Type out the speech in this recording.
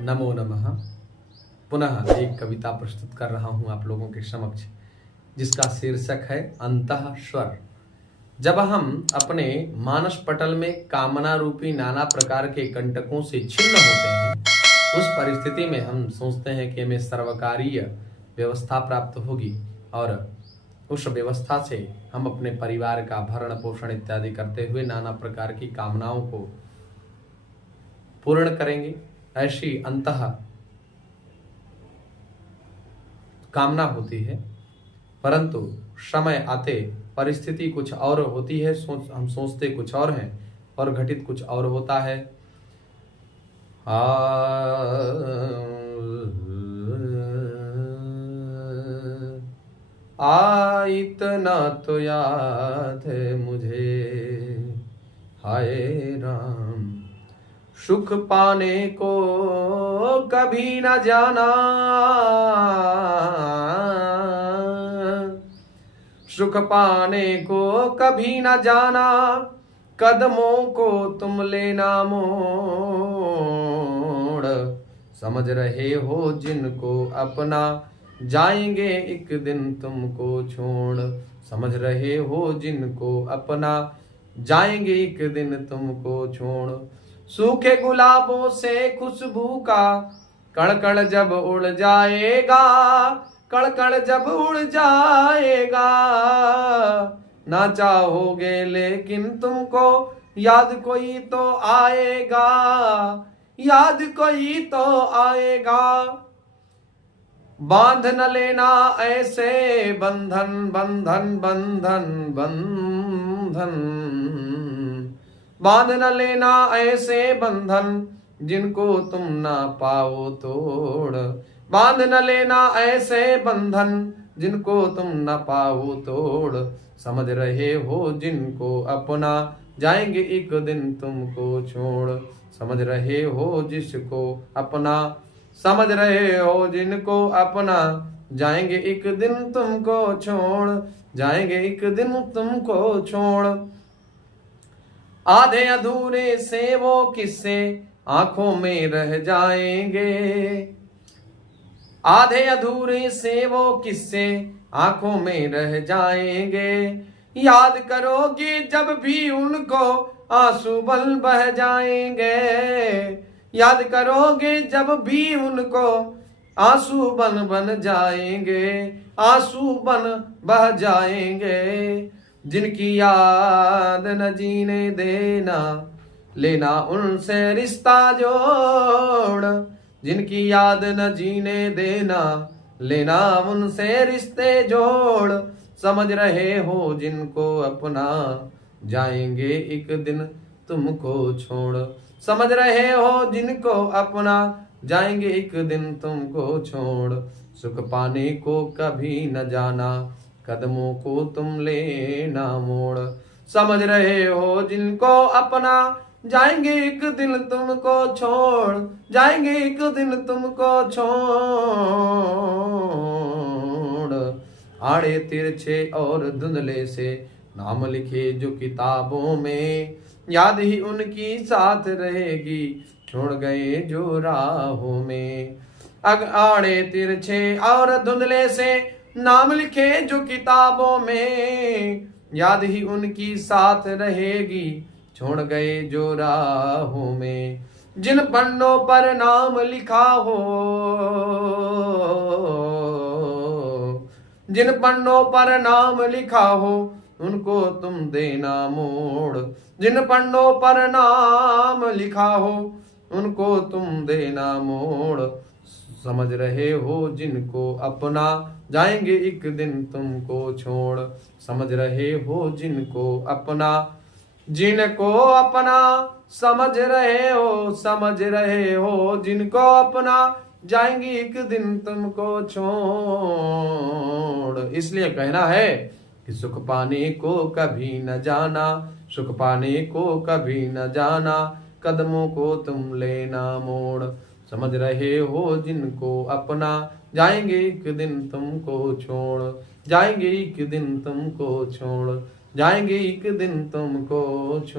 नमो नमः। पुनः एक कविता प्रस्तुत कर रहा हूं आप लोगों के समक्ष, जिसका शीर्षक है अंतः स्वर। जब हम अपने मानस पटल में कामना रूपी नाना प्रकार के कंटकों से छिन्न होते हैं, उस परिस्थिति में हम सोचते हैं कि हमें सर्वकारीय व्यवस्था प्राप्त होगी और उस व्यवस्था से हम अपने परिवार का भरण पोषण इत्यादि करते हुए नाना प्रकार की कामनाओं को पूर्ण करेंगे। ऐसी अंतः कामना होती है, परंतु समय आते परिस्थिति कुछ और होती है। हम सोचते कुछ और हैं और घटित कुछ और होता है। इतना तो याद है मुझे, हाय राम, सुख पाने को कभी न जाना, सुख पाने को कभी न जाना, कदमों को तुम लेना मोड़, समझ रहे हो जिनको अपना, जाएंगे एक दिन तुमको छोड़, समझ रहे हो जिनको अपना, जाएंगे एक दिन तुमको छोड़। सूखे गुलाबों से खुशबू का कड़कड़ जब उड़ जाएगा, कड़कड़ जब उड़ जाएगा, ना चाहोगे लेकिन तुमको याद कोई तो आएगा, याद कोई तो आएगा। बांध न लेना ऐसे बंधन, बंधन बंधन बंधन, बांध न लेना ऐसे बंधन, जिनको तुम ना पाओ तोड़, बांध न लेना ऐसे बंधन, जिनको तुम न पाओ तोड़, समझ रहे हो जिनको अपना, जाएंगे एक दिन तुमको छोड़, समझ रहे हो जिसको अपना, समझ रहे हो जिनको अपना, जाएंगे एक दिन तुमको छोड़, जाएंगे एक दिन तुमको छोड़। आधे अधूरे से वो किस्से आंखों में रह जाएंगे, आधे अधूरे से वो किस्से आंखों में रह जाएंगे, याद करोगे जब भी उनको आंसू बल बह जाएंगे, याद करोगे जब भी उनको आंसू बन बन जाएंगे, आंसू बन बह जाएंगे। जिनकी याद न जीने देना, लेना उनसे रिश्ता जोड़, जिनकी याद न जीने देना, लेना उनसे रिश्ते जोड़, समझ रहे हो जिनको अपना, जाएंगे एक दिन तुमको छोड़, समझ रहे हो जिनको अपना, जाएंगे एक दिन तुमको छोड़। सुख पाने को कभी न जाना, कदमों को तुम लेना मोड़, समझ रहे हो जिनको अपना, जाएंगे एक दिन तुमको छोड़, जाएंगे एक दिन तुमको छोड़। आड़े तिरछे और धुंधले से नाम लिखे जो किताबों में, याद ही उनकी साथ रहेगी, छोड़ गए जो राहों में। आड़े तिरछे और धुंधले से नाम लिखे जो किताबों में, याद ही उनकी साथ रहेगी, छोड़ गए जो राहों में। जिन पन्नों पर नाम लिखा हो, जिन पन्नों पर नाम लिखा हो, उनको तुम देना मोड़, जिन पन्नों पर नाम लिखा हो, उनको तुम देना मोड़, समझ रहे हो जिनको अपना, जाएंगे एक दिन तुमको छोड़, समझ रहे हो जिनको अपना, जिनको अपना, समझ रहे हो, समझ रहे हो जिनको अपना, जाएंगे एक दिन तुमको छोड़। इसलिए कहना है कि सुख पाने को कभी न जाना, सुख पाने को कभी न जाना, कदमों को तुम लेना मोड़, समझ रहे हो जिनको अपना, जाएंगे एक दिन तुमको छोड़, जाएंगे एक दिन तुमको छोड़, जाएंगे एक दिन तुमको छोड़।